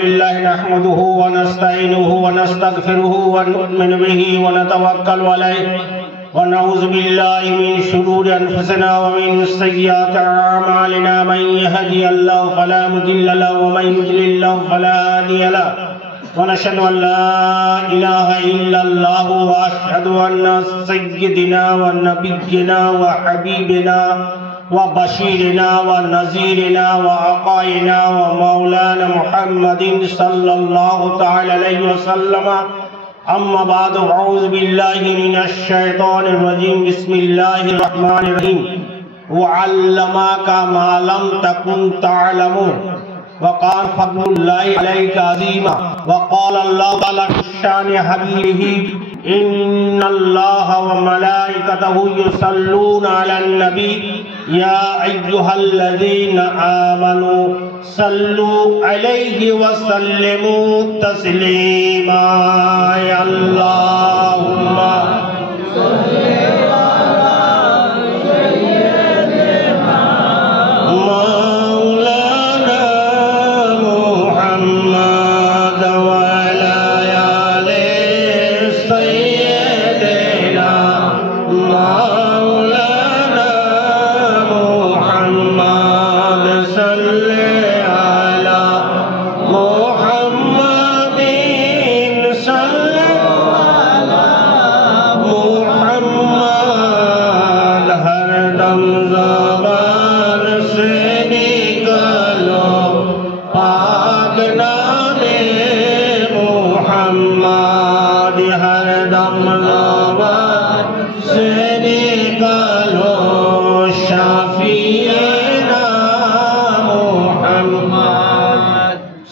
الله نحمده ونستعينه ونستغفره ونؤمن به ونتوكل عليه ونعوذ بالله من شرور أنفسنا ومن سيئات أعمالنا من يهدي الله فلا مضل له ومن يضلل له فلا هادي له ونشهد أن لا إله إلا الله وأشهد أن سيدنا ونبينا وحبيبنا وبشيرنا ونذيرنا وعقائنا ومولانا محمد صلى الله تعالى عليه وسلم أما بعد أعوذ بالله من الشيطان الرجيم بسم الله الرحمن الرحيم وعلمك ما لم تكن تعلم وقال فضل الله عليك عظيما وقال الله تعالى في شأن حبيبه إن الله وملائكته يصلون على النبي يا أيها الذين آمنوا صلوا عليه وسلموا تسليما يا اللهم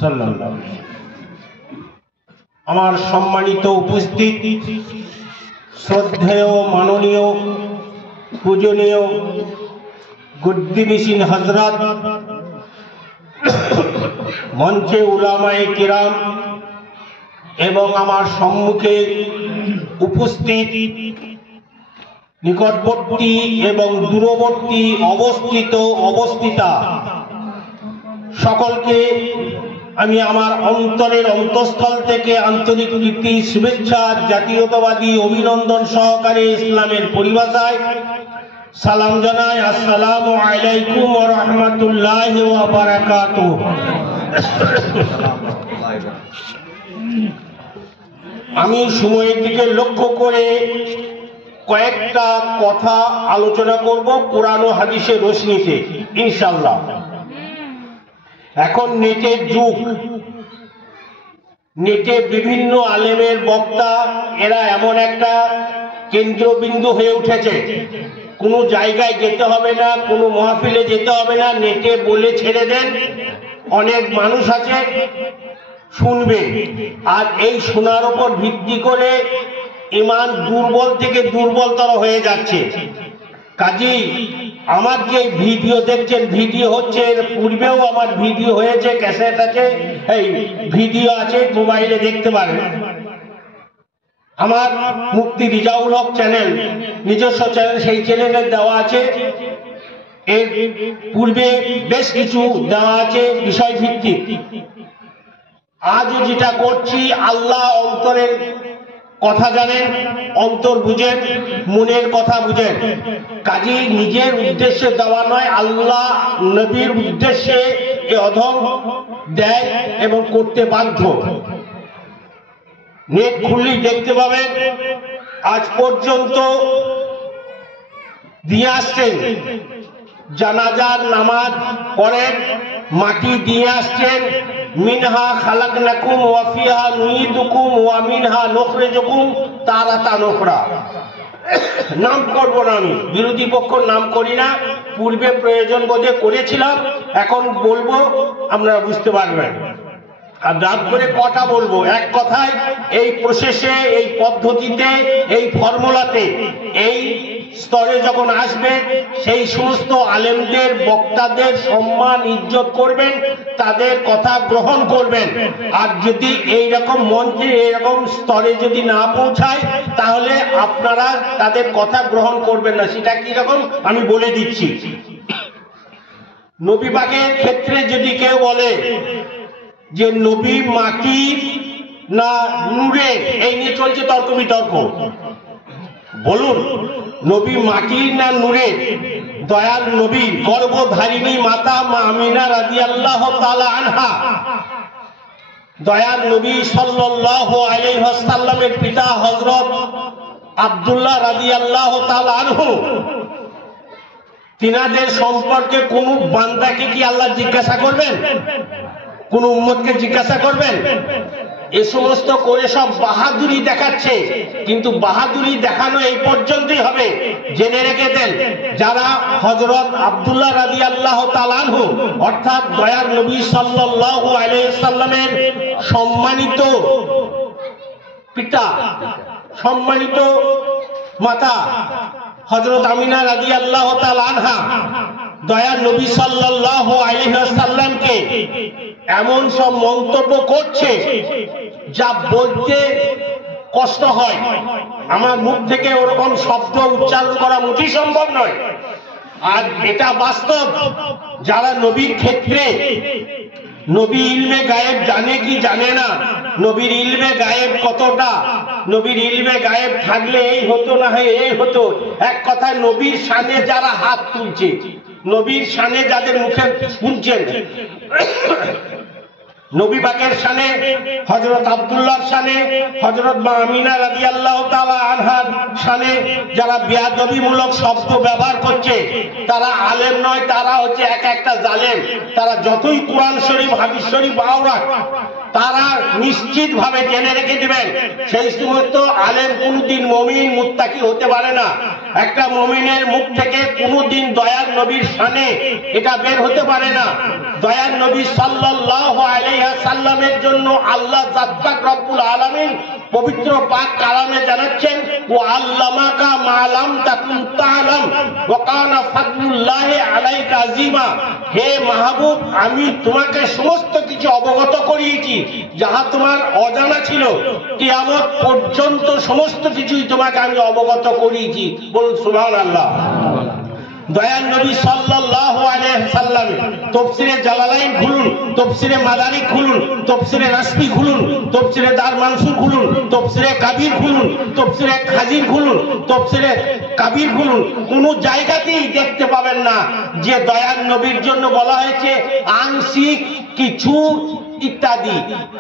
صل আমার সম্মানিত উপস্থিত শ্রদ্ধেয় মাননীয় পূজনীয় গুদ্দিবিসিন হযরত মঞ্চে উলামায়ে কিরাম এবং আমার সম্মুখে উপস্থিত নিকটবর্তী এবং দূরবর্তী অবস্থিতা সকলকে আমি আমার অন্তরের অন্তঃস্থল থেকে আন্তরিক প্রীতি শুভেচ্ছা জাতীয়তাবাদী অভিনন্দন সহকারে ইসলামের পরিভাষায় সালাম জানাই। আসসালামু আলাইকুম ওয়া রাহমাতুল্লাহি ওয়া বারাকাতুহু। আমি সময়ের দিকে লক্ষ্য করে কয়েকটা কথা আলোচনা করব কোরআন ও হাদিসের রোশনীতে ইনশাআল্লাহ। এখন নেটের যুগ, নেটে বিভিন্ন আলেমের বক্তা এরা এমন একটা কেন্দ্রবিন্দু হয়ে উঠেছে, কোনো জায়গায় যেতে হবে না, কোনো মাহফিলে যেতে হবে না, নেটে বলে ছেড়ে দেন, অনেক মানুষ আছে শুনবে। আর এই শোনার উপর ভিত্তি করে ঈমান দুর্বল থেকে দুর্বলতর হয়ে যাচ্ছে। কাজেই আমার যে ভিডিও দেখছেন, ভিডিও হচ্ছে, এর পূর্বেও আমার ভিডিও হয়েছে, ক্যাসেট আছে, এই ভিডিও আছে, মোবাইলে দেখতে পারেন। আমার মুফতি রিজাউল হক চ্যানেল, নিজস্ব চ্যানেল, সেই চ্যানেলে দেওয়া আছে। এর পূর্বে বেশ কিছু দেওয়া আছে বিষয় ভিত্তিক। আজ যেটা করছি, আল্লাহ অন্তরের কথা জানেন, অন্তর বুঝেন, মনের কথা বুঝেন। কাজেই নিজের উদ্দেশ্যে দেওয়া নয়, আল্লাহ নবীর উদ্দেশ্যে এ অধম দেয় এবং করতে বাধ্য। নেট খুললেই দেখতে পাবেন আজ পর্যন্ত দিয়ে আসছেন, জানাজার নামাজ পড়েন, মাটি দিয়ে আসছেন, মিনহা খালাকনাকুম ওয়া ফিহা নুঈদুকুম ওয়া মিনহা নুখরিজুকুম তারাতান উখরা। নাম করব না, আমি বিরোধী পক্ষ নাম করি না, পূর্বে প্রয়োজন বোধে করেছিলাম, এখন বলবো, আপনারা বুঝতে পারবেন। আর রাত করে কথা বলবো, এক কথায় এই প্রসেসে, এই পদ্ধতিতে, এই ফর্মুলাতে, এই স্তরে যখন আসবে, সেই সমস্ত আলেমদের বক্তাদের সম্মান ইজ্জত করবেন, তাদের কথা গ্রহণ করবেন। আর যদি এইরকম মঞ্চে এইরকম স্তরে যদি না পৌঁছায়, তাহলে আপনারা তাদের কথা গ্রহণ করবেন না। সেটা কি রকম আমি বলে দিচ্ছি। নবী পাকের ক্ষেত্রে যদি কেউ বলে যে নবী মাটির না নূরের, এই নিয়ে চলছে তর্ক বিতর্ক। বলুন, নবী মাটির না নূরের? দয়াল নবী গর্ভধারিণী মাতা মা আমিনা রাদিয়াল্লাহু তাআলা আনহা, দয়াল নবী সাল্লাল্লাহু আলাইহি ওয়াসাল্লামের পিতা হযরত আব্দুল্লাহ রাদিয়াল্লাহু তাআলা আনহু, তিনাদের সম্পর্কে কোন বান্দাকে কি আল্লাহ জিজ্ঞাসা করবেন? কোন উম্মতকে জিজ্ঞাসা করবেন? এ সমস্ত করে সব বাহাদুরি দেখাচ্ছে, কিন্তু বাহাদুরি দেখানো এই পর্যন্তই হবে। জেনে রেখে দেন, যারা হযরত আব্দুল্লাহ রাদিয়াল্লাহু তাআলা আনহু অর্থাৎ দয়ার নবী সাল্লাল্লাহু আলাইহি সাল্লামের সম্মানিত পিতা, সম্মানিত মাতা হযরত আমিনা রাদিয়াল্লাহু তাআলা আনহা দয়ার নবী সাল্লাল্লাহু আলাইহি ওয়াসাল্লামকে এমন সব মন্তব্য করছে যা বলতে কষ্ট হয়। আমার মুখ থেকে ওরকম শব্দ উচ্চারণ করা মোটেই সম্ভব নয়। আর এটা বাস্তব, যারা নবীর ক্ষেত্রে নবী ইলমে গায়েব জানে কি জানে না, নবীর ইলমে গায়েব কতটা, নবীর ইলমে গায়েব থাকলে এই হতো না হয় এই হতো, এক কথায় নবীর শানে যারা হাত তুলছে, নবীর শানে যাদের মুখে শুনছেন, নবী পাকের শানে, হযরত আব্দুল্লাহর শানে, হযরত মা আমিনা রাদিয়াল্লাহু তাআলা আনহার শানে যারা বেয়াদবিমূলক শব্দ ব্যবহার করছে, তারা আলেম নয়, তারা হচ্ছে এক একটা জালেম। তারা যতই কোরআন শরীফ হাদিস শরীফ আওরাত, তারা নিশ্চিত ভাবে জেনে রেখে দিবেন, সেই সমস্ত আলেম কোনদিন মুমিন মুত্তাকি হতে পারে না। একটা মুমিনের মুখ থেকে কোনদিন দয়ার নবীর শানে এটা বের হতে পারে না। দয়ার নবী সাল্লাল্লাহু আলাইহি ওয়াসাল্লামের জন্য আল্লাহ জাত পাক রব্বুল আলামিন পবিত্র পাক কালামে জানাচ্ছেন, ওয়া আল্লামাকা মা লাম তাকুন তাআলাম ওয়া কানা ফাদলুল্লাহি আলাইকা আযীমা। হে মাহবুব, আমি তোমাকে সমস্ত কিছু অবগত করিয়েছি যাহা তোমার অজানা ছিল। কিয়ামত পর্যন্ত সমস্ত কিছুই তোমাকে আমি অবগত করিয়েছি। বলুন সুবহানাল্লাহ। দয়াল নবী সাল্লাল্লাহু আলাইহি সাল্লাম তাফসীরে জালালাইন খুলুন, তাফসীরে মাদারিক খুলুন, তাফসীরে রাসমি খুলুন, তাফসীরে দার মানসুর খুলুন, তাফসীরে কাবীর খুলুন, তাফসীরে খাজির খুলুন, তাফসীরে কাবীর খুলুন, কোন জায়গাতেই দেখতে পাবেন না যে দয়াল নবীর জন্য বলা হয়েছে আংশিক কিছু ইত্যাদি।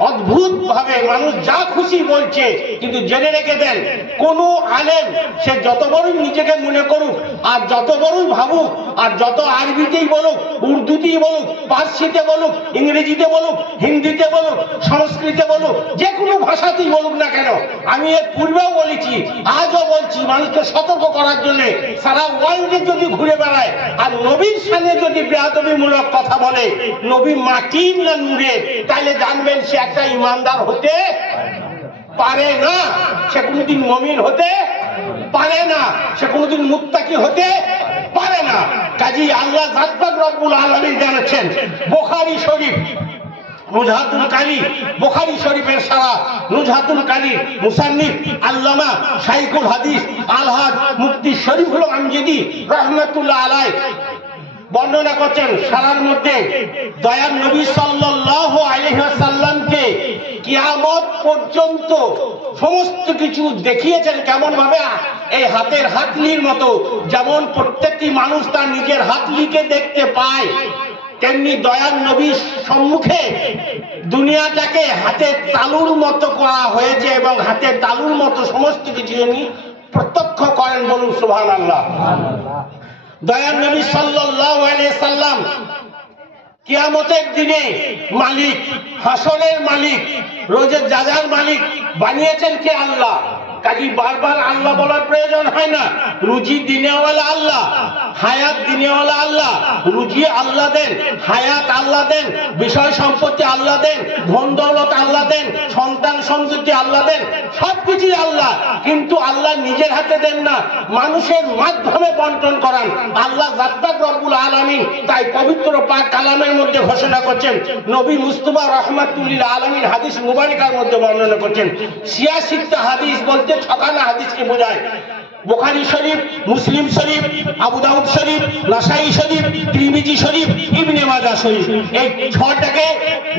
অদ্ভুত ভাবে মানুষ যা খুশি বলছে, কিন্তু জেনে রেখে দেন, কোন আলেম সে যত বড়ই নিজেকে মনে করুক, আর যত বড়ই ভাবুক, আর যত আরবিতেই বলুক, উর্দুতেই বলুক, পার্সিতে বলুক, ইংরেজিতে বলুক, হিন্দিতে বলুক, সংস্কৃতে বলুক, যে কোনো ভাষাতেই বলুক না কেন, আমি এর পূর্বেও বলেছি, আজও বলছি, মানুষকে সতর্ক করার জন্য, সারা ওয়ার্ল্ডে যদি ঘুরে বেড়ায় আর নবীর সামনে যদি বেয়াদবিমূলক কথা বলে, নবী মাটির না নূরের, তাহলে জানবেন সে একটা ইমানদার হতে পারে না, সে কোনদিন মুমিন হতে পারে না, সে কোনদিন মুত্তাকি হতে পারে না। কাজেই আল্লাহ জাত পাক রব্বুল আলামিন জানাচ্ছেন, বুখারী শরীফ নুজহাতুল কারী, বুখারী শরীফের সারা নুজহাতুল কারী মুসান্নিফ আল্লামা শাইখুল হাদিস আলহাজ মুফতি শরীফুল আমজিদি রাহমাতুল্লাহ আলাইহি বর্ণনা করছেন, সারার মধ্যে দয়ার নবী সাল্লাল্লাহু আলাইহি ওয়াসাল্লামকে কিয়ামত পর্যন্ত সমস্ত কিছু দেখিয়েছেন কেমন ভাবে, এই হাতের হাতলির মতো। যেমন প্রত্যেকটি মানুষ তার নিজের হাতলিকে দেখতে পায়, তেমনি দয়ার নবীর সম্মুখে দুনিয়াটাকে হাতের তালুর মতো করা হয়েছে এবং হাতের তালুর মতো সমস্ত কিছু উনি প্রত্যক্ষ করেন। বলুন সুবহানাল্লাহ। দয়ার নবী সাল্লাল্লাহু আলাইহি সাল্লাম কিয়ামতের দিনে মালিক, হাসরের মালিক, রোজের জাজার মালিক বানিয়েছেন কে? আল্লাহ। কাজী বারবার আল্লাহ বলার প্রয়োজন হয় না। রুজি দিনেওয়ালা আল্লাহ, হায়াত দিনেওয়ালা আল্লাহ। রুজি আল্লাহ দেন, হায়াত আল্লাহ দেন, বিষয় সম্পত্তি আল্লাহ দেন, ধন দৌলত আল্লাহ দেন, সন্তান সন্ততি আল্লাহ দেন, সবকিছুই আল্লাহ। কিন্তু আল্লাহ নিজের হাতে দেন না, মানুষের মাধ্যমে বন্টন করান আল্লাহ জাত পাক রব্বুল আলামিন। তাই পবিত্র পাক কালামের মধ্যে ঘোষণা করছেন, নবী মুস্তাফা রাহমাতুল্লিল আলামিন হাদিস মুবারকার মধ্যে বর্ণনা করছেন, ৮৬টা হাদিস বলতে ৬খানা হাদিসকে বোঝায়। বুখারী শরীফ, মুসলিম শরীফ, আবু দাউদ শরীফ, নাসাই শরীফ, তিরমিজি শরীফ, ইবনে মাজাহ শরীফ, এই ছটাকে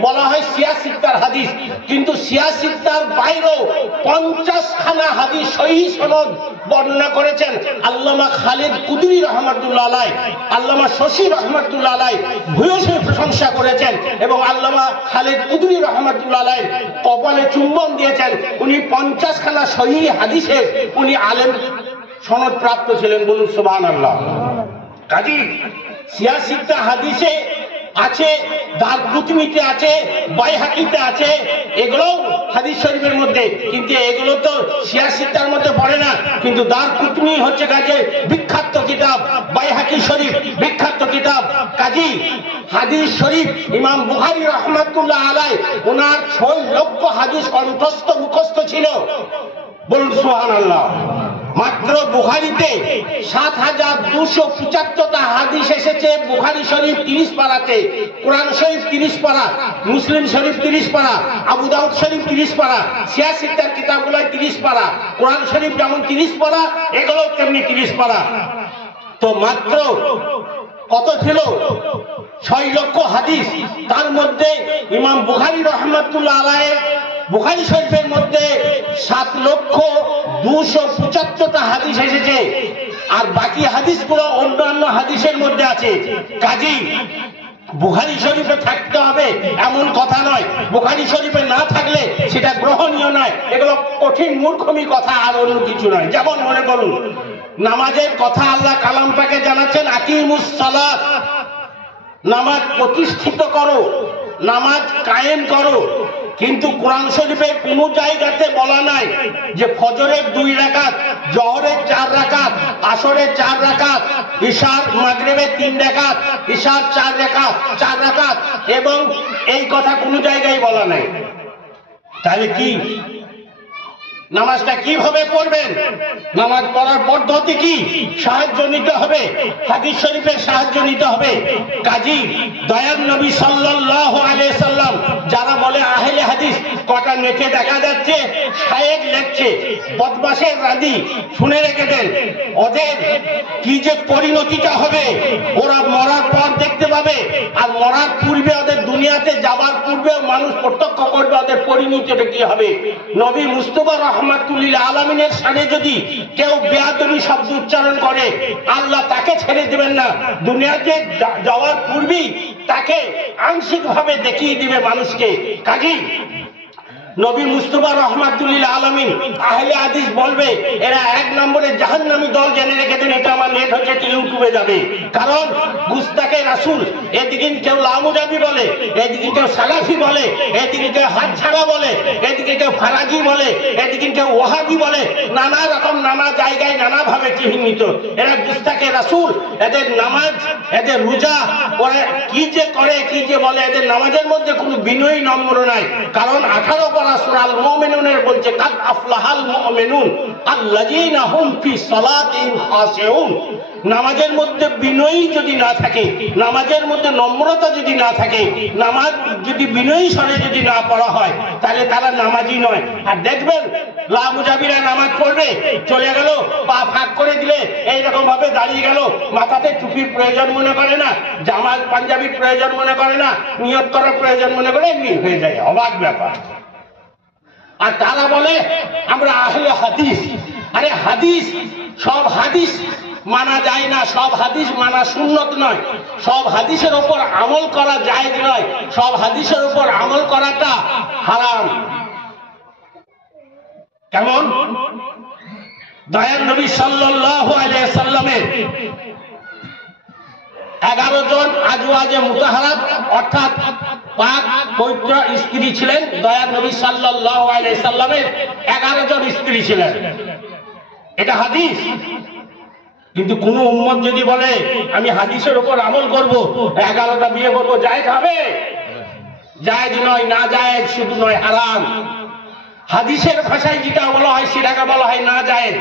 বলা হয় সিয়াসিত্তার হাদিস। কিন্তু সিয়াসিত্তার বাইরেও 50 খানা হাদিস সহিহ সনদ বর্ণনা করেছেন আল্লামা খালিদ কুদরি রহমাতুল্লাহ আলাইহ, আল্লামা শশী রহমাতুল্লাহ আলাইহ ভূয়সী প্রশংসা করেছেন এবং আল্লামা খালিদ কুদরি রহমাতুল্লাহ আলাইহ কপালে চুম্বন দিয়েছেন। উনি 50 খানা সহিহ হাদিসে উনি আলেম সনদ প্রাপ্ত ছিলেন, বলুন সুবহানাল্লাহ। কাজী সিয়াসিত্তা হাদিসে আছে, দারকুতনিতে আছে, বাইহাকিতে আছে, এগুলো হাদিস শরীফের মধ্যে, কিন্তু এগুলো তো সিয়াসিত্তার মধ্যে পড়ে না। কিন্তু দারকুতনি হচ্ছে কাজে বিখ্যাত কিতাব, বাইহাকি শরীফ বিখ্যাত কিতাব। কাজী হাদিস শরীফ ইমাম বুখারী রহমাতুল্লাহ আলাইহ ওনার 6 লক্ষ হাদিস কণ্ঠস্থ মুখস্থ ছিল, বলুন সুবহানাল্লাহ। মাত্র বুখারীতে 7275টা হাদিস এসেছে। বুখারী শরীফ 30 পারাতে, কোরআন শরীফ 30 পারা, মুসলিম শরীফ 30 পারা, আবু দাউদ শরীফ 30 পারা, সিয়াসিত্তার কিতাবগুলো 30 পারা, কোরআন শরীফ যেমন 30 পারা, এগুলো তেমনি 30 পারা। তো মাত্র কত ছিল? 6 লক্ষ হাদিস। তার মধ্যে ইমাম বুখারী রহমাতুল্লাহ আলাইহ বুখারী শরীফের মধ্যে 7,275টা হাদিস এসেছে, আর বাকি হাদিসগুলো অন্যান্য হাদিসের মধ্যে আছে। কাজী বুখারী শরীফে থাকতে হবে এমন কথা নয়, বুখারী শরীফে না থাকলে সেটা গ্রহণীয় নয়। এগুলো কঠিন মূর্খমি কথা, আর অন্য কিছু নয়। যেমন মনে করুন নামাজের কথা আল্লাহ কালাম পাকে জানাচ্ছেন আকিমুস সালাত, নামাজ প্রতিষ্ঠিত করো, নামাজ কায়েম করো। কিন্তু কোরআন শরীফের কোন জায়গাতে বলা নাই যে ফজরের 2 রাকাত, জোহরের 4 রাকাত, আসরের 4 রাকাত, ইশার মাগরিবের 3 রাকাত, ইশার 4 রাকাত, এবং এই কথা কোন জায়গায় বলা নাই। তাহলে কি নামাজটা কিভাবে পড়বেন? নামাজ পড়ার পদ্ধতি কি? সাহায্য নিতে হবে, হাদিস শরীফের সাহায্য নিতে হবে। কাজী দয়ার নবী সাল্লাল্লাহু আলাইহি সাল্লাম, যারা বলে আহলে হাদিস, কটা নেটে দেখা যাচ্ছে শায়েখ লেখছে বদমাশের রাজি, শুনে রেখে দেন, ওদের কি যে পরিণতিটা হবে ওরা মরার পর দেখতে পাবে। আর মরার পূর্বে, ওদের দুনিয়াতে যাবার পূর্বে মানুষ প্রত্যক্ষ করবে ওদের পরিণতিটা কি হবে। নবী মুস্তাফা রহমাতুল্লিল আলামিনের সামনে যদি কেউ বেয়াদবি শব্দ উচ্চারণ করে, আল্লাহ তাকে ছেড়ে দেবেন না, দুনিয়াতে যাওয়ার পূর্বেই তাকে আংশিকভাবে দেখিয়ে দিবে মানুষকে। কাজী নবী মুস্তাফা রহমাতুল্লিল আলামিন আহলে হাদিস বলবে এরা 1 নম্বরে জাহান্নামী দল, জেনে রেখে দেন। এটা আমার নেট হচ্ছে, ইউটিউবে যাবে। কারণ গুস্তাকে রাসূল, এদিকে কেউ লামুজাবি বলে, এদিকে কেউ সালাফি বলে, এদিকে কেউ হাত ছাড়া বলে, এদিকে কেউ ফারাজি বলে, এদিকে কেউ ওয়াহাবি বলে, নানা রকম নানা জায়গায় নানা ভাবে চিহ্নিত। এরা গুস্তাকে রাসূল, এদের নামাজ, এদের রোজা, ওরা কি যে করে, কি যে বলে, এদের নামাজের মধ্যে কোনো বিনয়ী নম্র নাই। কারণ 18 পারা সূরা আল মুমিনুনের বলছে কাদ আফলাহাল মুমিনুন আল্লাযীনা হুম ফি সালাতিহিম খাশিউন। নামাজের মধ্যে বিনয়ী যদি না থাকে, নামাজের মধ্যে নম্রতা যদি না থাকে, নামাজ যদি বিনয়ী স্বরে যদি না পড়া হয়, তাহলে তারা নামাজি নয়। আর দেখবেন লামুজাবিরা নামাজ পড়বে, চলে গেল, পা ফাঁক করে দিলে এইরকম ভাবে দাঁড়িয়ে গেল, মাথাতে টুপির প্রয়োজন মনে করে না, জামাল পাঞ্জাবির প্রয়োজন মনে করে না, নিয়ত করার প্রয়োজন মনে করে, এমনি হয়ে যায়। অবাক ব্যাপার। আর তারা বলে আমরা আহলে হাদিস। আরে হাদিস, সব হাদিস মানা যায় না, সব হাদিস মানা সুন্নত নয়, সব হাদিসের উপর আমল করা জায়েজ নয়, সব হাদিসের উপর আমল করাটা হারাম। কেমন? দয়ার নবী সাল্লাল্লাহু আলাইহি সাল্লামের 11 জন আজওয়াজে মুতাহারাত অর্থাৎ পাক পবিত্র স্ত্রী ছিলেন। দয়ার নবী সাল্লাল্লাহু আলাইহি সাল্লামের 11 জন স্ত্রী ছিলেন, এটা হাদিস। কিন্তু কোন উম্মত যদি বলে আমি হাদিসের উপর আমল করব, 11টা বিয়ে করব, জায়েজ হবে? জায়েজ নয়, না জায়েজ শুধু নয়, হারাম। হাদিসের ভাষায় যেটা বলা হয় সেটাকে বলা হয় না জায়েজ,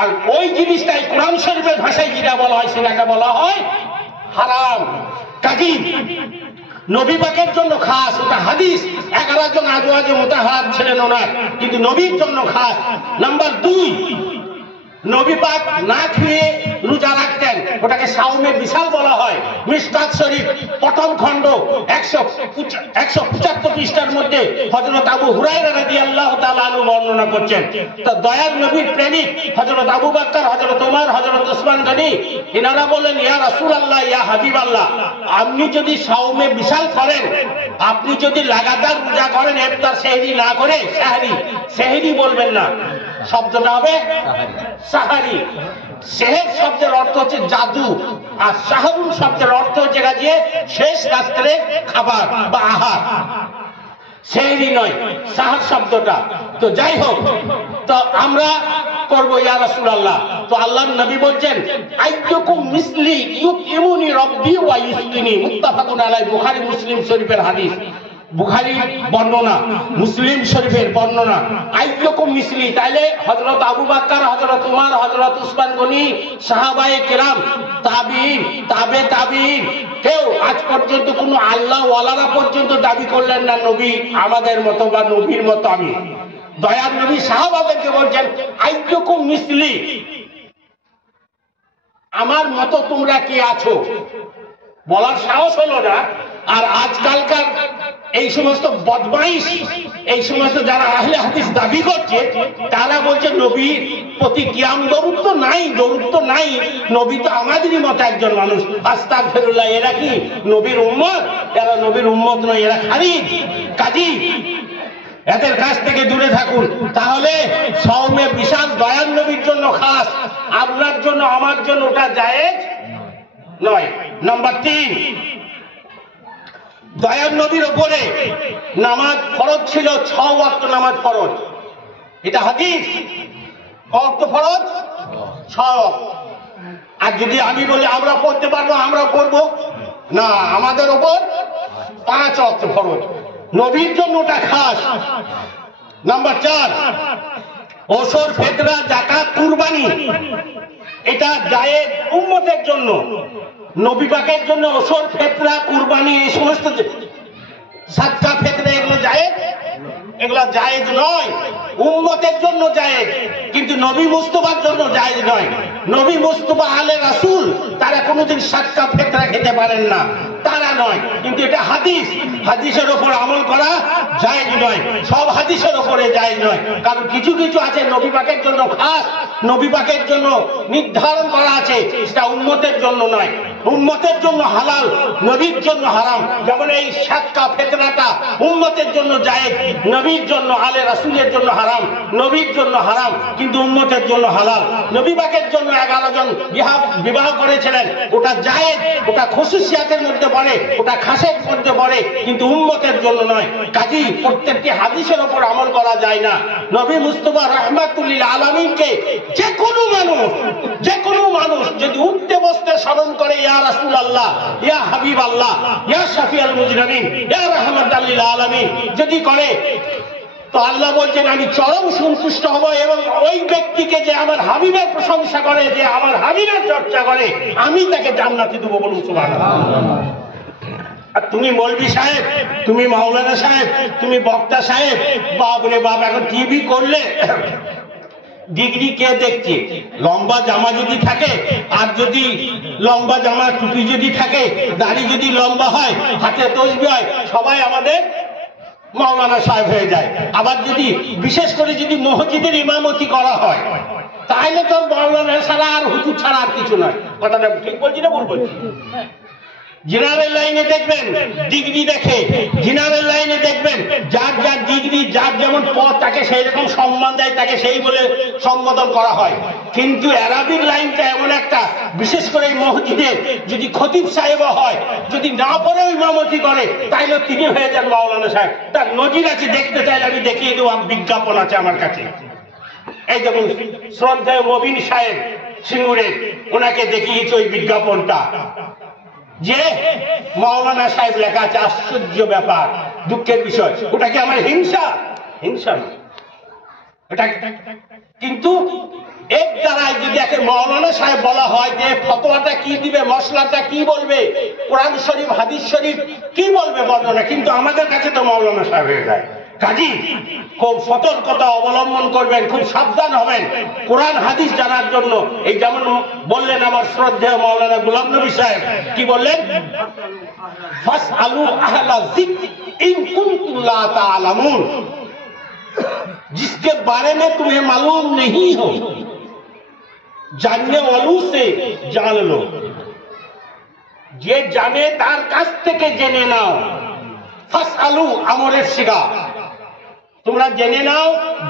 আর ওই জিনিসটাই কোরআন শরীফের ভাষায় যেটা বলা হয় সেটাকে বলা হয় হারাম। কাজী নবী পাকের জন্য খাস ওটা হাদিস। 11 জন আজওয়াজে মুতাহারাত ছিলেন ওনার, কিন্তু নবীর জন্য খাস। নাম্বার 2, নবী পাক না খেয়ে রোজা রাখতেন, ওটাকে সাওমে বিশাল বলা হয়। মিশকাত শরীফ প্রথম খণ্ড 175 পৃষ্ঠার মধ্যে হযরত আবু হুরায়রা রাদিয়াল্লাহু তাআলা আনহু বর্ণনা করছেন। তো দয়ার নবীর প্রেমিক হযরত আবু বকর, হযরত ওমর, হযরত ওসমান গনি এনারা বলেন, ইয়া রাসূলুল্লাহ, ইয়া হাবিবাল্লাহ, আপনি যদি সাওমে বিশাল করেন, আপনি যদি লাগাতার রোজা করেন, ইফতার সেহরি না করে, সেহরি বলবেন না, শব্দটা হবে সাহারি। সেহের শব্দের অর্থ হচ্ছে জাদু, আর সাহারুল শব্দের অর্থ হচ্ছে গাজিয়ে শেষ রাত্রে খাবার বা আহার, সেহরি নয়, সাহার শব্দটা। তো যাই হোক, তো আমরা করবো ইয়া রাসূলুল্লাহ। তো আল্লাহর নবী বলছেন, আইয়ুকুম মিসলি ইউতিমুনি রাব্বি ওয়া ইসকিনি, মুত্তাফাকুন আলাইহি, বুখারী মুসলিম শরীফের হাদিস। বুখারী বর্ণনা, মুসলিম শরীফের বর্ণনা। আইয়ুকুম মিসলি, তাইলে হযরত আবু বকর, হযরত ওমর, হযরত ওসমান গনি, সাহাবায়ে কেরাম, তাবিঈন, তাবিঈন, কেউ আজ পর্যন্ত কোনো আল্লাহ ওয়ালারা পর্যন্ত দাবি করলেন না নবী আমাদের মতো বা নবীর মতো আমি। দয়ার নবী সাহাবাদেরকে বলছেন, আইয়ুকুম মিসলি, আমার মতো তোমরা কি আছো, বলার সাহস হলো না। আর আজকালকার এই সমস্ত বদমাইশ, এই সমস্ত যারা আহলে হাদিস দাবি করছে, তারা বলছে নবীর প্রতি কিয়াম দরুদ তো নাই, নবী তো আমাদেরই মতো একজন মানুষ। আস্তাগফিরুল্লাহ, এরা কি নবীর উম্মত? এরা নবীর উম্মত নয়, এরা খারিজ। কাজী এদের কাছ থেকে দূরে থাকুন। তাহলে সাওমে বিশাল দয়ার নবীর জন্য খাস, আপনার জন্য আমার জন্য ওটা জায়েজ নয়। নাম্বার 3, দয়ার নবীর উপরে নামাজ ফরজ ছিল, 6 ওয়াক্ত নামাজ ফরজ। এটা হাদিস। কত ফরজ? 6। আর যদি আমি বলি আমরা পড়তে পারবো, আমরা পড়বো না, আমাদের উপর 5 ওয়াক্ত ফরজ। নবীর জন্য ওটা খাস। নাম্বার 4, ওসর, ফিতরা, যাকাত, কুরবানি, এটা জায়েজ উম্মতের জন্য। নবী পাকের জন্য ওসর, ফিতরা, কুরবানি, এই সমস্ত সাদকা, ফিতরা, এগুলো জায়েজ নয়, উম্মতের জন্য জায়েজ, কিন্তু নবী মুস্তাফার জন্য জায়েজ নয়। নবী মুস্তাফা আলে রাসূল তারা কোনোদিন সাদকা, ফিতরা খেতে পারেন না, তারা নয়। কিন্তু এটা হাদিস, হাদিসের উপর আমল করা জায়েজ নয়, সব হাদিসের উপরে জায়েজ নয়। কারণ কিছু কিছু আছে নবী পাকের জন্য খাস, নবী পাকের জন্য নির্ধারণ করা আছে, সেটা উম্মতের জন্য নয়। উম্মতের জন্য হালাল, নবীর জন্য হারাম। যেমন এই সাদকা, ফিতরাটা উম্মতের জন্য জায়েজ, নবীর জন্য, আলে রাসূলের জন্য হারাম, নবীর জন্য হারাম, কিন্তু উম্মতের জন্য হালাল। নবী পাকের জন্য 11 জন বিবাহ করেছিলেন, ওটা জায়েজ, ওটা খুশুসিয়াতের মধ্যে পড়ে, ওটা খাসের মধ্যে পড়ে, কিন্তু উম্মতের জন্য নয়। কাজী প্রত্যেকটি হাদিসের উপর আমল করা যায় না। নবী মুস্তাফা রাহমাতুল লিল আলামিনকে যে কোনো মানুষ যদি উঠতে বসতে স্মরণ করে, ইয়া রাসূলুল্লাহ, ইয়া হাবিবাল্লাহ, ইয়া শাফিউল মুজরিমিন, ইয়া রাহমাতাল লিল আলামিন যদি করে, তো আল্লাহ বলছেন আমি চরম সন্তুষ্ট হব। এবং ওই ব্যক্তিকে যে আমার হাবিবের প্রশংসা করে, যে আমার হাবিবের চর্চা করে, আমি তাকে জান্নাতে দেবো। বলুন সুবহানাল্লাহ। আর তুমি মৌলভী সাহেব, তুমি মাওলানা সাহেব, তুমি বক্তা সাহেব, বাপরে বাপ, এখন টিভি করলে ডিগ্রি কে দেখছে? লম্বা জামা যদি থাকে, আর যদি লম্বা জামা টুপি যদি থাকে, দাড়ি যদি লম্বা হয়, হাতে তসবিহ হয়, সবাই আমাদের মাওলানা সাহেব হয়ে যায়। আবার যদি বিশেষ করে যদি মসজিদের ইমামতি করা হয়, তাহলে তো মাওলানা ছাড়া আর হুজুর ছাড়া আর কিছু নয়। কথাটা ঠিক বলছি না ভুল বলছি? জেনারেল লাইনে দেখবেন ডিগ্রি দেখে, জেনারেল লাইনে দেখবেন যার যার ডিগ্রি, যার যেমন পদ, তাকে সেই রকম সম্মান দেয়, তাকে সেই বলে সম্বোধন করা হয়। কিন্তু অ্যারাবিক লাইনটা এমন একটা, বিশেষ করে এই মসজিদে যদি খতিব সাহেব হয়, যদি না পড়েও ইমামতি করে, তাইলে তিনি হয়ে যান মাওলানা সাহেব। তার নজির আছে, দেখতে চাইলে আমি দেখিয়ে দেবো, বিজ্ঞাপন আছে আমার কাছে। এই যেমন শ্রদ্ধেয় মবিন সাহেব সিঙ্গুরের, ওনাকে দেখিয়েছে ওই বিজ্ঞাপনটা, যে মাওলানা সাহেব লেখা আছে। আশ্চর্য ব্যাপার, দুঃখের বিষয়। ওটা কি আমার হিংসা? হিংসা না এটা। কিন্তু এর দ্বারাই যদি একে মাওলানা সাহেব বলা হয়, যে ফতোয়াটা কি দিবে, মশলাটা কি বলবে, কোরআন শরীফ, হাদিস শরীফ কি বলবে বর্ণনা, কিন্তু আমাদের কাছে তো মাওলানা সাহেব হয়ে যায়। কাজী খুব সতর্কতা অবলম্বন করবেন, খুব সাবধান হবেন কোরআন হাদিস জানার জন্য। এই যেমন বললেন আমার শ্রদ্ধেয় মাওলানা গোলাম নবী সাহেব, কি বললেন? ফাসআলু আহলা যিকর ইন কুনতুম লা তা'লামুন, जिसके बारे में तुम्हें मालूम नहीं हो जानने वालों से जान लो, যে জানে তার কাছ থেকে জেনে নাও। ফাসআলু আমরের সিগা, তোমরা জেনে নাও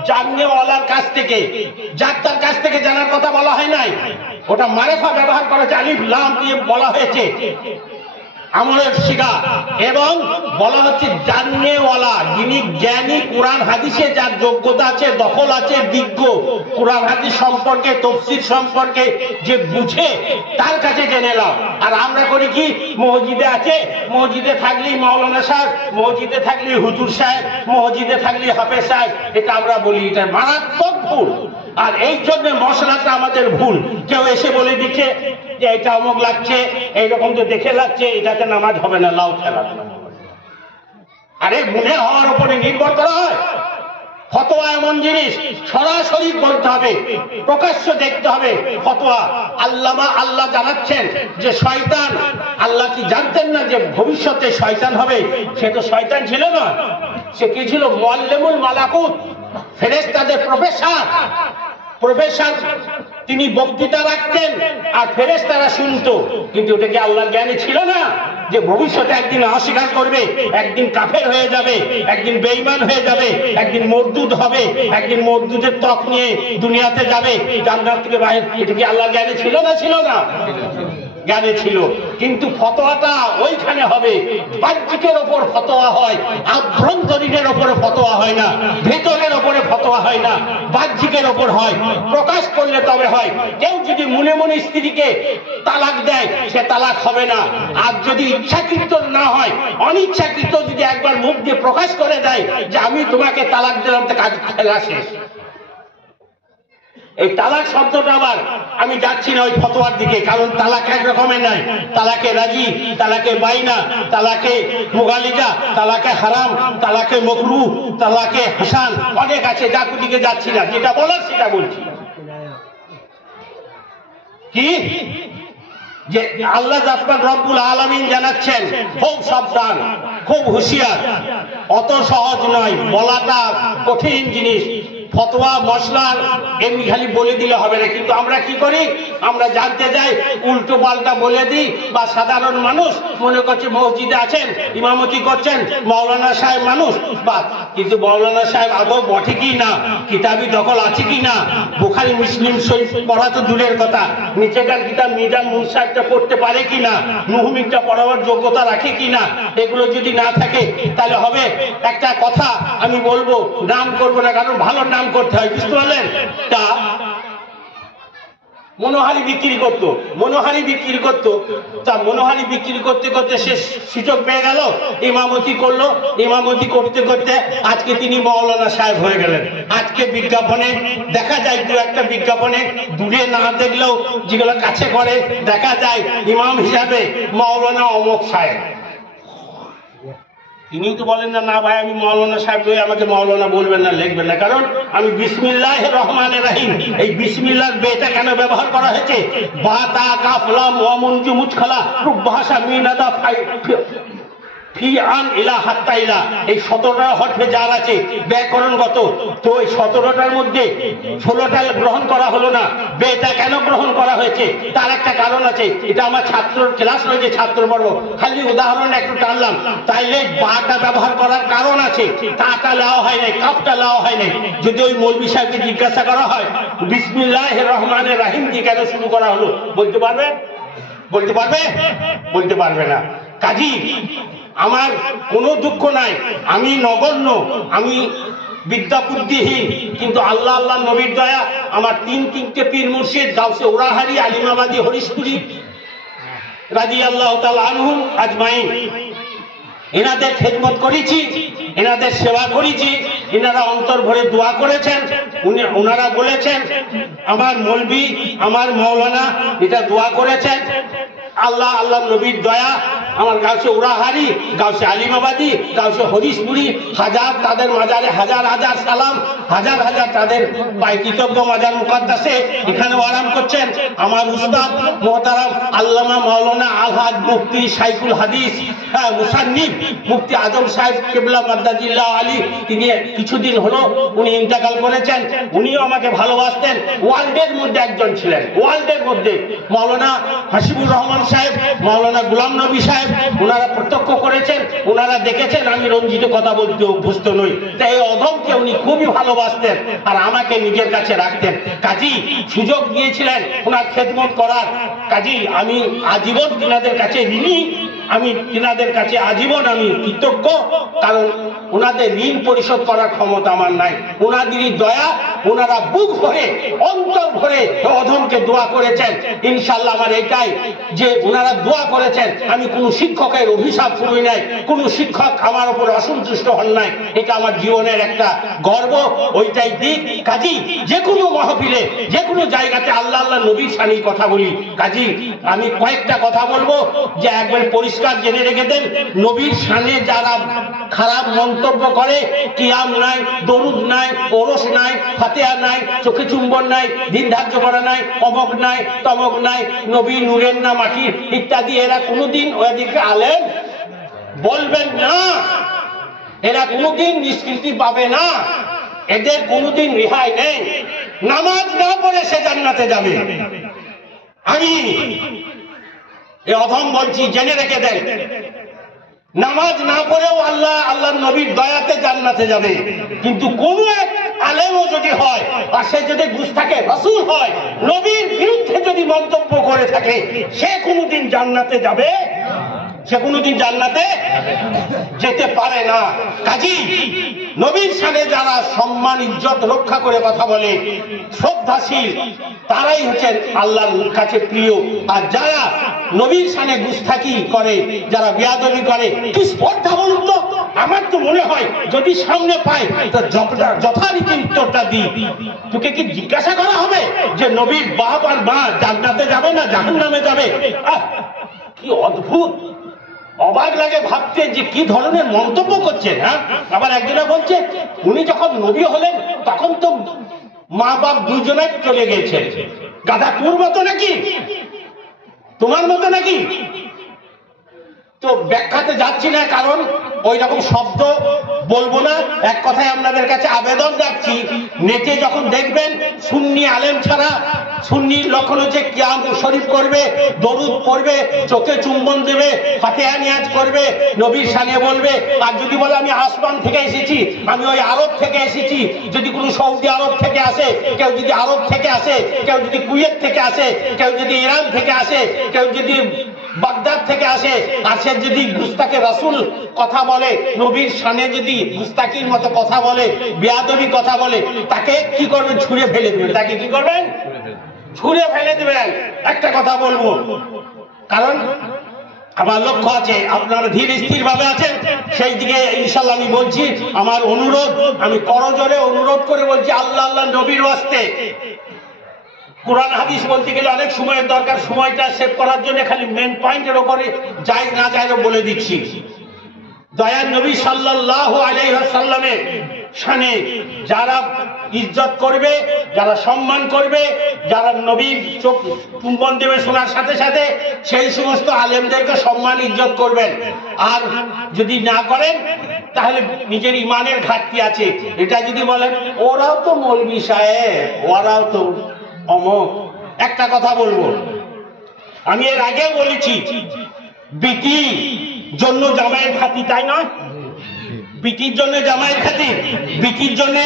জাননে ওয়ালার কাছ থেকে, যার তার কাছ থেকে জানার কথা বলা হয় নাই, ওটা মারেফা ব্যবহার করা হয়েছে, আলিফ লাম দিয়ে বলা হয়েছে আমলের শিখা, এবং বলা হচ্ছে জাননে ওয়ালা, যিনি জ্ঞানী, কোরআন হাদিসে যার যোগ্যতা আছে, দখল আছে, বিজ্ঞ, কোরআন হাদিস সম্পর্কে, তাফসীর সম্পর্কে যে বুঝে, তার কাছে জেনে নাও। আর আমরা করি কি, মসজিদে আছে, মসজিদে থাকলেই মাওলানা সাহেব, মসজিদে থাকলেই হুজুর সাহেব, মসজিদে থাকলেই হাফেজ সাহেব, এটা আমরা বলি, এটা মারাত্মক ভুল। আর এই জন্য মশলাটা আমাদের ভুল। কেউ এসে বলে দিচ্ছে যে এটা অমুক লাগছে, এইরকম তো দেখে লাগছে, এটাতে নামাজ হবে না, লাউ খেলা। আরে মনে হওয়ার উপরে নির্ভর করা হয়। ফতোয়া এমন জিনিস সরাসরি বলতে হবে, প্রকাশ্য দেখতে হবে ফতোয়া। আল্লাহ জানাচ্ছেন যে শয়তান, আল্লাহ কি জানতেন না যে ভবিষ্যতে শয়তান হবে? সে তো শয়তান ছিল না, সে কি ছিল? মুআল্লিমুল মালাকুত, ফেরেশতাদের প্রফেসর। তিনি বক্তৃতা রাখতেন আর ফেরেশতারা শুনতো, কিন্তু ওটা কি আল্লাহর জ্ঞানে ছিল না যে ভবিষ্যতে একদিন অস্বীকার করবে, একদিন কাফের হয়ে যাবে, একদিন বেঈমান হয়ে যাবে, একদিন মরদুদ হবে, একদিন মরদুদের ত্বক নিয়ে দুনিয়াতে যাবে, জান্নাত থেকে বাইরে? এটা কি আল্লাহর জ্ঞানে ছিল না? ছিল না, জ্ঞানে ছিল। কিন্তু ফতোয়াটা ওইখানে হবে, বাহ্যিকের ওপর ফতোয়া হয়, আভ্যন্তরীণের ওপরে ফতোয়া হয় না, ভেতরের ওপরে ফতোয়া হয় না, বাহ্যিকের ওপর হয়। প্রকাশ করলে তবে হয়। কেউ যদি মনে মনে স্ত্রীকে তালাক দেয়, সে তালাক হবে না। আর যদি ইচ্ছাকৃত না হয়, অনিচ্ছাকৃত যদি একবার মুখ দিয়ে প্রকাশ করে দেয় যে আমি তোমাকে তালাক দিলাম, তো কাজ খেলা শেষ। এই তালাক শব্দটা আবার আমি যাচ্ছি না ওই ফতোয়ার দিকে, কারণ তালাক এক রকমের নাই। তালাকে রাজি, তালাকে বাইনা, তালাকে মুগালিজা, তালাকে হারাম, তালাকে মকরু, তালাকে হাসান, অনেক আছে, যার দিকে যাচ্ছি না। যেটা বলার সেটা বলছি কি, যে আল্লাহ রব্বুল আলামিন জানাচ্ছেন খুব সাবধান, খুব হুঁশিয়ার। অত সহজ নয়, বলাটা কঠিন জিনিস। ফতোয়া মশলার এমনি খালি বলে দিলে হবে না। কিন্তু আমরা কি করি, আমরা জানতে যাই, উল্টো পাল্টা বলে দিই। বা সাধারণ মানুষ মনে করছে মসজিদে আছেন, ইমামতি করছেন, মাওলানা সাহেব মানুষ, বা কিন্তু মাওলানা সাহেব আদৌ বটে কি না, কিতাবি দখল আছে কি না, বুখারী মুসলিম শরীফ পড়া তো দূরের কথা, নিচেকার কিতাব মিজান মুনসাফটা পড়তে পারে কি না, মুহমিনটা পড়াবার যোগ্যতা রাখে কি না, এগুলো যদি না থাকে তাহলে হবে। একটা কথা আমি বলবো, নাম করবো না, কারণ ভালো নাম করতে হয়, বুঝতে পারলেন? তা মনোহারি বিক্রি করতো, তা মনোহারি বিক্রি করতে করতে সে সুযোগ পেয়ে গেল, ইমামতি করলো, ইমামতি করতে করতে আজকে তিনি মাওলানা সাহেব হয়ে গেলেন। আজকে বিজ্ঞাপনে দেখা যায়, দু একটা বিজ্ঞাপনে দূরে না দেখলেও যেগুলো কাছে করে দেখা যায়, ইমাম হিসাবে মাওলানা অমুক সাহেব। তিনি তো বলেন না, না ভাই আমি মাওলানা সাহেব নই, আমাকে মাওলানা বলবেন না, লিখবেন না, কারণ আমি বিসমিল্লাহির রহমানির রহিম, এই বিসমিল্লাহর বেটা কেন ব্যবহার করা হয়েছে? বা তা কাফ লাম ওয়া মুনজু মুজখালা রূপ ভাষা মিনাদা ফি আন ইলা হাত্তা ইলা, এই 17টা হরফে যার আছে ব্যাকরণগত, তো এই 17টার মধ্যে 16টা গ্রহণ করা হলো না। বেটা কেন গ্রহণ করা হয়েছে? তার একটা কারণ আছে। এটা আমার ছাত্রর ক্লাস রয়েছে, ছাত্রবর্গ, খালি উদাহরণ একটু টানলাম। তাইলে বাটা ব্যবহার করার কারণ আছে, তাটা লাও হয় নাই, কাপটা লাও হয় নাই। যদি ওই মৌলভী সাহেবকে জিজ্ঞাসা করা হয় বিসমিল্লাহির রহমানির রহিম দিয়ে কেন শুরু করা হলো, বলতে পারবে? বলতে পারবে না। কাজী আমার কোনো দুঃখ নাই, আমি নগণ্য, আমি বিদ্যা বুদ্ধিহীন, কিন্তু আল্লাহ আল্লাহ নবীর দয়া, আমার তিনটে পীর মুর্শিদ, গাউসে ওরাহারি, আলিমাবাদী, হরিশপুরি রাদিয়াল্লাহু তাআলা আনহুম আজমাইন, এনাদের খেদমত করেছি, এনাদের সেবা করেছি, এনারা অন্তর ভরে দোয়া করেছেন। ওনারা বলেছেন আমার মৌলভী, আমার মাওলানা এটা দোয়া করেছেন, আল্লাহ আল্লাহ নবীর দয়া আমার গাউসে উড়াহারি, গাউসে আলিমাবাদী, গাউসে হরিশপুরি, হাজার তাদের মাজারে হাজার হাজার সালাম, হাজার হাজার তাদের পায়ে কৃতজ্ঞ মাজার মুকাদ্দাসে এখানে আরাম করছেন। আমার উস্তাদ মোহতারাম আল্লামা মাওলানা আলহাজ মুফতি শাইখুল হাদিস মুসান্নিফ মুফতি আজম সাহেব কেবলা মাদ্দাজিল্লাহ আলী, তিনি কিছুদিন হলো উনি ইন্তেকাল করেছেন। উনিও আমাকে ভালোবাসতেন, ওয়ার্ল্ডের মধ্যে একজন ছিলেন, ওয়ার্ল্ডের মধ্যে। মাওলানা হাসিবুর রহমান সাহেব, মাওলানা গুলাম নবী সাহেব, ওনারা প্রত্যক্ষ করেছেন, ওনারা দেখেছেন আমি রঞ্জিত কথা বলতে অভ্যস্ত নই। তাই এই অধমকে উনি খুবই ভালোবাসতেন আর আমাকে নিজের কাছে রাখতেন। কাজী সুযোগ দিয়েছিলেন ওনার খেদমত করার, কাজী আমি আজীবন তিনাদের কাছে ঋণী, আমি তিনাদের কাছে আজীবন আমি কৃতজ্ঞ, কারণ ওনাদের ঋণ পরিশোধ করার ক্ষমতা আমার নাই। ওনাদেরই দয়া, ওনারা বুক ভরে অন্তর ভরে অধমকে দোয়া করেছেন। ইনশাল্লাহ আমার এটাই যে ওনারা দোয়া করেছেন, আমি কোনো শিক্ষকের অভিশাপ করি নাই, কোনো শিক্ষক আমার উপর অসন্তুষ্ট হন নাই, এটা আমার জীবনের একটা গর্ব, ওইটাই দিক। কাজী যে কোনো মহফিলে যে কোনো জায়গাতে আল্লাহ আল্লাহ নবীর শানি কথা বলি। কাজী আমি কয়েকটা কথা বলবো যে একবার পরিষ্কার জেনে রেখে দেন, নবীর শানে যারা খারাপ মন্তব্য করে, কিয়াম নাই, দরুদ নাই, ওরস নাই, ফাতিহা নাই, চোখে চুম্বন নাই, দিন ধার্য করা নাই, অমক নাই, তমক নাই, নবী নূরের না মাটির ইত্যাদি, এরা কোনোদিন ওদিকে আলেম বলবেন না, এরা কোনোদিন নিষ্কৃতি পাবে না, এদের কোনোদিন রেহাই নেই। নামাজ না পড়ে সে জান্নাতে যাবে। আমি এ অধম বলছি, জেনে রেখে দেন, নামাজ না পড়েও আল্লাহ আল্লাহর নবীর দয়াতে জান্নাতে যাবে। কিন্তু কোন এক আলেমও যদি হয় আর সে যদি গুস্তাখে রাসূল হয়, নবীর বিরুদ্ধে যদি মন্তব্য করে থাকে, সে কোনোদিন জান্নাতে যাবে, সে কোনোদিন জান্নাতে যেতে পারে না। কাজী নবীর শানে যারা সম্মান ইজ্জত রক্ষা করে কথা বলে, শ্রদ্ধাশীল, তারাই হচ্ছেন আল্লাহর কাছে প্রিয়। আর যারা নবীর শানে গুস্তাখি করে, যারা বেয়াদবি করে, কি স্পর্ধা বলুন তো? আমার তো মনে হয় যদি সামনে পাই তো যথারীতি উত্তরটা দিই। তোকে কি জিজ্ঞাসা করা হবে যে নবীর বাপ আর মা জান্নাতে যাবে না জাহান্নামে যাবে? কি অদ্ভুত, অবাক লাগে ভাবতে যে কি ধরনের মন্তব্য করছেন। হ্যাঁ, আবার একজনে বলছে উনি যখন নবী হলেন তখন তো মা বাপ দুজনে চলে গেছেন। গাধা তোর মতো নাকি, তোমার মতো নাকি? তো ব্যাখ্যাতে যাচ্ছি না, কারণ ওই রকম শব্দ বলবো না। এক কথায় আপনাদের কাছে আবেদন রাখছি, নেটে যখন দেখবেন সুন্নি আলেম ছাড়া, সুন্নির লক্ষণ হচ্ছে কিয়াম শরীফ করবে, দরুদ পড়বে, চোখে চুম্বন দেবে, ফাতিহা নিয়াজ করবে, নবীর শানে বলবে। আর যদি বলে আমি আসমান থেকে এসেছি, আমি ওই আরব থেকে এসেছি, যদি কোনো সৌদি আরব থেকে আসে, কেউ যদি আরব থেকে আসে, কেউ যদি কুয়েত থেকে আসে, কেউ যদি ইরান থেকে আসে, কেউ যদি বাগদাদ থেকে আসে, আর সে যদি গুস্তাকে রাসূল কথা বলে, নবীর শানে যদি গুস্তাকির মতো কথা বলে, বেয়াদবি কথা বলে, তাকে কি করবেন? ছুঁড়ে ফেলে দেবেন। তাকে কি করবেন? ছুঁড়ে ফেলে দেবেন। একটা কথা বলবো, কারণ আমার লক্ষ্য আছে, আপনারা ধীর স্থির ভাবে আছেন, সেই দিকে ইনশাল্লাহ আমি বলছি। আমার অনুরোধ, আমি করজোরে অনুরোধ করে বলছি, আল্লাহ আল্লাহ নবীর ওয়াস্তে কোরআন হাদিস বলতে গেলে অনেক সময়ের দরকার, সময়টা সেভ করার জন্য খালি মেন পয়েন্টের উপরে যাই না যাই বলে দিচ্ছি। দয়ার নবী সাল্লাল্লাহু আলাইহি ওয়াসাল্লামের শানে যারা ইজ্জত করবে, যারা সম্মান করবে, যারা নবীর চোখ চুম্বন দেবে শোনার সাথে সাথে, সেই সমস্ত আলেমদেরকে সম্মান ইজ্জত করবেন। আর যদি না করেন তাহলে নিজের ইমানের ঘাটতি আছে। এটা যদি বলেন ওরাও তো মৌলভী সাহেব, ওরাও তো অমক। একটা কথা বলবো, আমি এর আগে বলেছি, বিটির জন্য জামাইয়ের খাতির, তাই নয়? বিটির জন্য জামাইয়ের খাতির, বিটির জন্য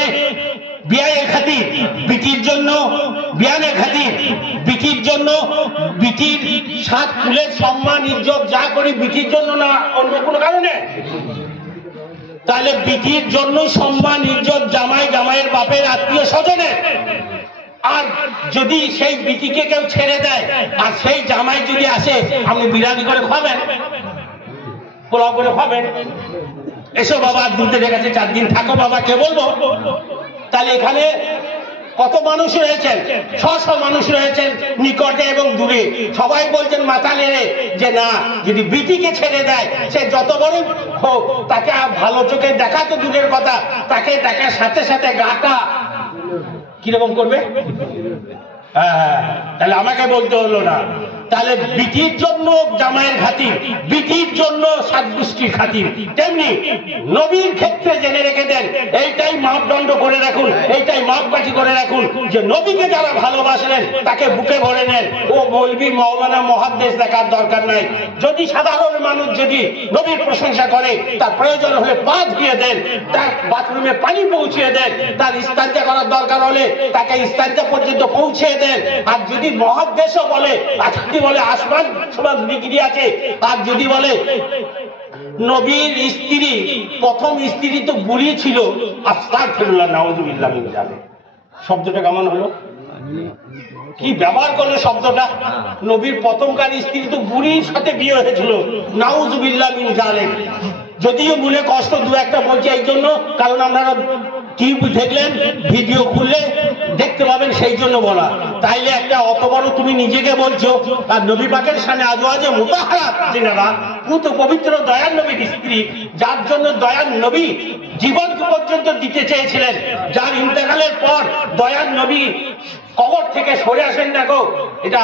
বিয়ায়ের খাতির, বিটির জন্য বিয়ানের খাতির, বিটির জন্য বিটির সাত কুলের সম্মান ইজ্জত যা করি বিটির জন্য, না অন্য কোনো কারণে? তাহলে বিটির জন্য সম্মান ইজ্জত জামাই, জামাইয়ের বাপের আত্মীয় স্বজনের। আর যদি সেই বিটিকে কেউ ছেড়ে দেয় আর সেই জামাই যদি আসে, আপনি বিরিয়ানি করে খাবেন, পোলাও করে খাবেন, এসো বাবা দুধে গেছে 4 দিন থাকো বাবা, কে বলবো? তাহলে এখানে কত মানুষ রয়েছেন, শ মানুষ রয়েছেন নিকটে এবং দূরে, সবাই বলছেন মাথা নেড়ে যে না, যদি বিটিকে ছেড়ে দেয় সে যত বড় হোক তাকে ভালো চোখে দেখা তো দূরের কথা, তাকে দেখার সাথে সাথে গাটা কিরকম করবে। হ্যাঁ, তাহলে আমাকে বলতে হলো না। তাহলে বিটির জন্য জামাইয়ের খাতির, বিটির জন্য সাতগুষ্টির খাতির, তেমনি নবীর ক্ষেত্রে জেনে রেখে দেন, এইটাই মাপদণ্ড করে রাখুন, এইটাই মাপকাঠি করে রাখুন যে নবীকে যারা ভালোবাসলেন তাকে বুকে ভরে নেন। ও মৌলবি মাওলানা মুহাদ্দিস দেখার দরকার নাই। যদি সাধারণ মানুষ যদি নবীর প্রশংসা করে, তার প্রয়োজন হলে পা ধুয়ে দেন, তার বাথরুমে পানি পৌঁছিয়ে দেন, তার ইস্তেঞ্জা করার দরকার হলে তাকে ইস্তেঞ্জা পর্যন্ত পৌঁছিয়ে দেন। আর যদি মুহাদ্দিসও বলে, বলে আসমান সমান ডিগ্রি আছে, আর যদি বলে নবীর স্ত্রী প্রথম স্ত্রী তো বুড়ি ছিল, আস্তাগফিরুল্লাহ নাউযুবিল্লাহ মিন যালিক, শব্দটা কেমন হলো, কি ব্যবহার করলো শব্দটা। নবীর প্রথমকার স্ত্রী তো বুড়ির সাথে বিয়ে হয়েছিল, নাউযুবিল্লাহ মিন যালিক। যদিও মনে কষ্ট দু একটা বলছি এই জন্য, কারণ আপনারা কি দেখলেন, ভিডিও খুললে দেখতে পাবেন, সেই জন্য বলা। তাইলে একটা অত বড় তুমি নিজেকে বলছো, আর নবী পাকের সামনে আজওয়াজে মুতাহহারাত যিনারা, পুত পবিত্র দয়ার নবীর স্ত্রী, যার জন্য দয়ার নবী জীবন পর্যন্ত দিতে চেয়েছিলেন, যার ইন্তেকালের পর দয়ার নবী কবর থেকে সরে আসেন না গো, এটা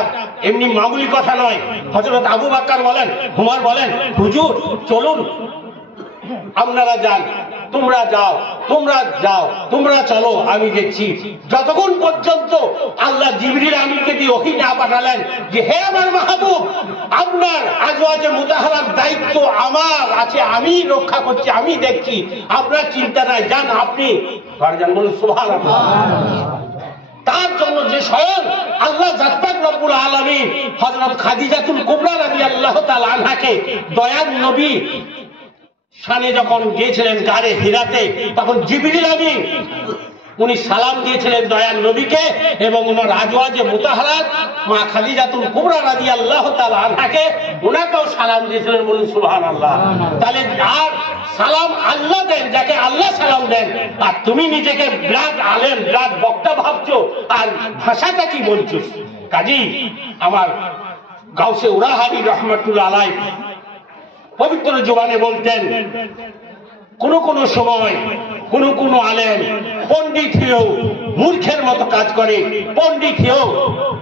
এমনি মামুলি কথা নয়। হযরত আবু বকর বলেন, উমর বলেন, হুজুর চলুন আপনারা যান, তোমরা যাও, তোমরা যাও, তোমরা চলো, আমি দেখছি। যতক্ষণ পর্যন্ত আল্লাহ জিবরিল আমিনকে দিয়ে ওহী না পাঠালেন যে হে আমার মাহবুব, আপনার আজওয়াজে মুতাহহারার দায়িত্ব আমার আছে, আমি রক্ষা করছি, আমি দেখছি, আপনার চিন্তা নাই, যান আপনি ঘরে যান। বলুন সুবহানাল্লাহ। তার জন্য যে স্বয়ং আল্লাহ জাত্তাক রব্বুল আলামিন হযরত খাদিজাতুল কুবরা রাদিয়াল্লাহু তাআলা আনহাকে দয়ার নবী শানে যখন গিয়েছিলেন গারে হিরাতে, তখন জিবরিল আমিন উনি সালাম দিয়েছিলেন দয়ার নবীকে, এবং ওনার আজওয়াজে মুতাহহারাত মা খাদিজাতুল কুবরা রাদিয়াল্লাহু তাআলা আনহাকে, ওনাকেও সালাম দিয়েছিলেন। বলুন সুবহানাল্লাহ। তাহলে আর সালাম আল্লাহ দেন যাকে আল্লাহ সালাম দেন, আর তুমি নিজেকে বিরাট আলেম বিরাট বক্তা ভাবছো, আর ভাষাটা কি বলছো। কাজী আমার গাউসে উরাহাবি রহমাতুল্লাহ আলাইহি পবিত্র জবানে বলতেন, কোন কোন সময় কোন কোন আলেম পণ্ডিত হয়েও মূর্খের মতো কাজ করে, পণ্ডিত হয়েও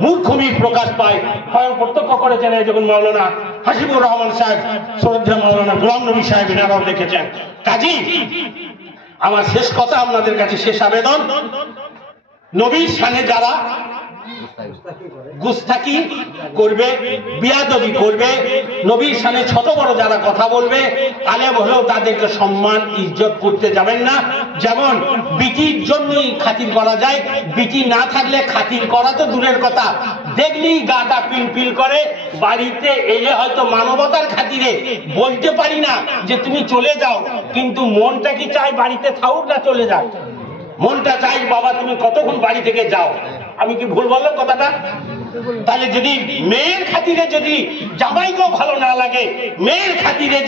মূর্খমি প্রকাশ পায়। স্বয়ং প্রত্যক্ষ করেছেন যখন মাওলানা হাসিবুর রহমান সাহেব, শ্রদ্ধা মাওলানা গোলাম নবী সাহেব, এনারাও দেখেছেন। কাজী আমার শেষ কথা আপনাদের কাছে, শেষ আবেদন, নবীর শানে যারা গুস্তাকি করবে, বিয়াদবি করবে, নবীর শানে ছোট বড় যারা কথা বলবে, আলেম হলেও তাদেরকে সম্মান ইজ্জত করতে যাবেন না। যেমন বিটির জন্যই খাতির করা যায়, বিটি না থাকলে খাতির করা তো দূরের কথা, দেখলেই গাটা পিলপিল করে। বাড়িতে এলে হয়তো মানবতার খাতিরে বলতে পারি না যে তুমি চলে যাও, কিন্তু মনটা কি চাই বাড়িতে থাকুক না চলে যাও, মনটা চাই বাবা তুমি কতক্ষণ বাড়ি থেকে যাও। আমি কি ভুল বললাম কথাটা? তাহলে যদি মেয়ের খাতিরে যদি জামাইকেও ভালো না লাগে, মেয়ের খাতিরে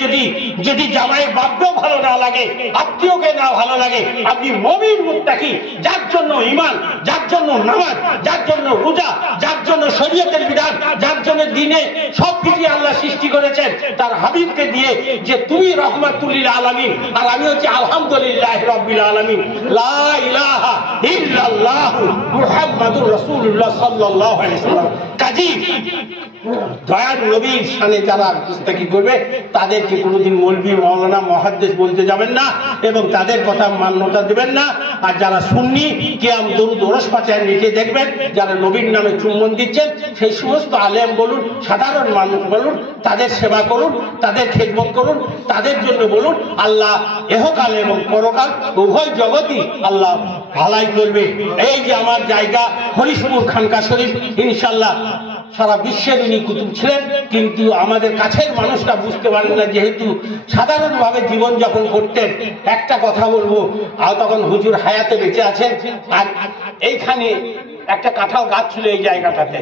যদি জামাইয়ের বাপকেও ভালো না লাগে, আত্মীয়কে না ভালো লাগে, আপনি মুমিন মুত্তাকি, যার জন্য ঈমান, যার জন্য নামাজ, যার জন্য রোজা, যার জন্য শরীয়তের বিধান, যার জন্য দিনে সবকিছু আল্লাহ সৃষ্টি করেছেন, তার হাবিবকে দিয়ে যে তুমি রহমাতুল লিল আলামিন আর আমি হচ্ছে আলহামদুলিল্লাহ রাব্বিল আলামিন, লা ইলাহা ইল্লাল্লাহ মুহাম্মাদুর রাসূলুল্লাহ সাল্লাল্লাহু আলাইহি ওয়াসাল্লাম। কাজী দয়ার নবীর শানে যারা গুস্তাকি করবে তাদেরকে কোনোদিন মৌলবি মাওলানা মুহাদ্দিস বলতে যাবেন না, এবং তাদের কথা মান্যতা দেবেন না। আর যারা সুন্নি কিয়াম দরুদ ওরস পাচার লিখে দেখবেন, যারা নবীর নামে চুম্বন দিচ্ছেন, সেই সমস্ত আলেম বলুন, সাধারণ মানুষ বলুন, তাদের সেবা করুন, তাদের খেদমত করুন, তাদের জন্য বলুন, আল্লাহ এহকাল এবং পরকাল উভয় জগৎই আল্লাহ ভালাই করবে। এই যে আমার জায়গা হরিশপুর খানকা শরীফ, ইনশাআল্লাহ সারা বিশ্বের উনি কুতুব ছিলেন, কিন্তু আমাদের কাছের মানুষরা বুঝতে পারেন না, যেহেতু সাধারণভাবে জীবন যাপন করতেন। একটা কথা বলবো, আর তখন হুজুর হায়াতে বেঁচে আছেন, আর এইখানে একটা কাঁঠাল গাছ ছিল এই জায়গাটাতে,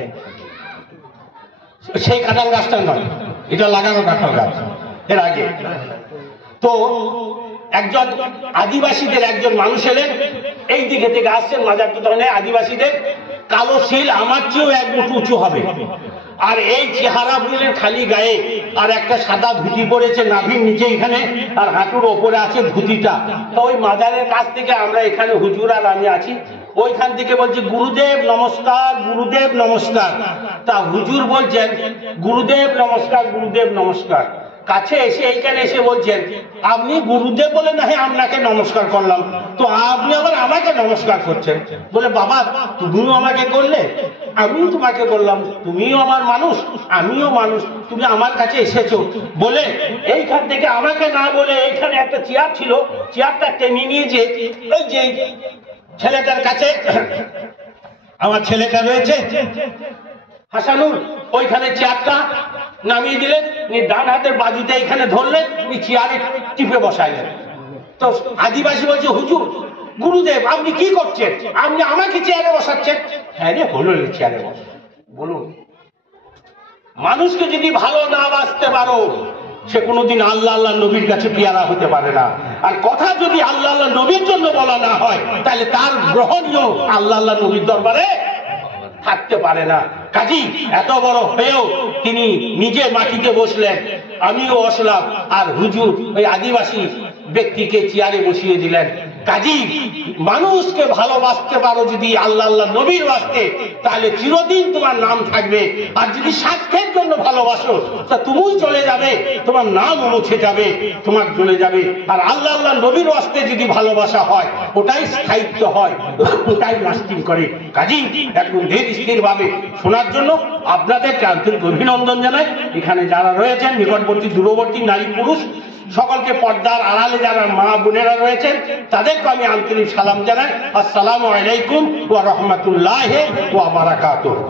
সেই কাঁঠাল গাছটা নয়, এটা লাগানো কাঁঠাল গাছ এর আগে। তো একজন আদিবাসীদের একজন মানুষ এলেন, এই দিকে থেকে আসছেন, মাজারটা তখন আদিবাসীদের কালো শিল আমার চেয়েও 1 মুঠ উঁচু হবে, আর এই চেহারা বুঝলেন খালি গায়ে, আর একটা সাদা ধুতি পরেছে নাভির নিচে এখানে, আর হাঁটুর ওপরে আছে ধুতিটা। তো ওই মাজারের কাছ থেকে আমরা এখানে হুজুর আর আমি আছি, ওইখান থেকে বলছি গুরুদেব নমস্কার, গুরুদেব নমস্কার। তা হুজুর বলছেন গুরুদেব নমস্কার, গুরুদেব নমস্কার। কাছে এসে এইখানে এসে বলছেন আপনি গুরুদেব বলে না আপনাকে নমস্কার করলাম, তো আপনি আবার আমাকে নমস্কার করছেন। বলে বাবা তুমিও আমাকে করলে, আমিও তোমাকে করলাম, তুমিও আমার মানুষ, আমিও মানুষ, তুমি আমার কাছে এসেছো বলে এইখান থেকে আমাকে না বলে এইখানে একটা চেয়ার ছিল, চেয়ারটা টেনে নিয়ে যে ওই যে ছেলেটার কাছে আমার ছেলেটা রয়েছে হাসানুর, ওইখানে চেয়ারটা নামিয়ে দিলেন, ডান হাতের বাজুতে এখানে ধরলেন, চেয়ারে টিপে বসাইলেন। তো আদিবাসী বলছে হুজুর গুরুদেব আপনি কি করছেন, আপনি আমাকে চেয়ারে বসাচ্ছেন? হ্যাঁ রে হলো চেয়ারে বসা। বলুন, মানুষকে যদি ভালো না বাসতে পারো সে কোনোদিন আল্লাহ আল্লাহ নবীর কাছে পেয়ারা হতে পারে না। আর কথা যদি আল্লাহ আল্লাহ নবীর জন্য বলা না হয় তাহলে তার গ্রহণীয় আল্লাহ আল্লাহ নবীর দরবারে থাকতে পারে না। কাজী এত বড় হয়েও তিনি নিজে মাটিতে বসলেন, আমিও বসলাম, আর হুজুর ওই আদিবাসী ব্যক্তিকে চেয়ারে বসিয়ে দিলেন। কাজী মানুষকে ভালোবাসতে পারো যদি আল্লাহ আল্লাহ নবীর বাসতে, তাহলে চিরদিন তোমার নাম থাকবে। আর যদি স্বার্থের জন্য ভালোবাসো তা তুমিও চলে যাবে, তোমার নামও মুছে যাবে, তোমার চলে যাবে। আর আল্লাহ আল্লাহ নবীর বাসতে যদি ভালোবাসা হয় ওটাই স্থায়িত্ব হয়, ওটাই লাস্টিং করে। কাজী এখন ধীর স্থির ভাবে শোনার জন্য আপনাদেরকে আন্তরিক অভিনন্দন জানাই। এখানে যারা রয়েছেন নিকটবর্তী দূরবর্তী নারী পুরুষ সকলকে, পর্দার আড়ালে যারা মা বোনেরা রয়েছেন তাদেরকে আমি আন্তরিক সালাম জানাই। আসসালামু আলাইকুম ওয়া রাহমাতুল্লাহি ওয়া বারাকাতুহু।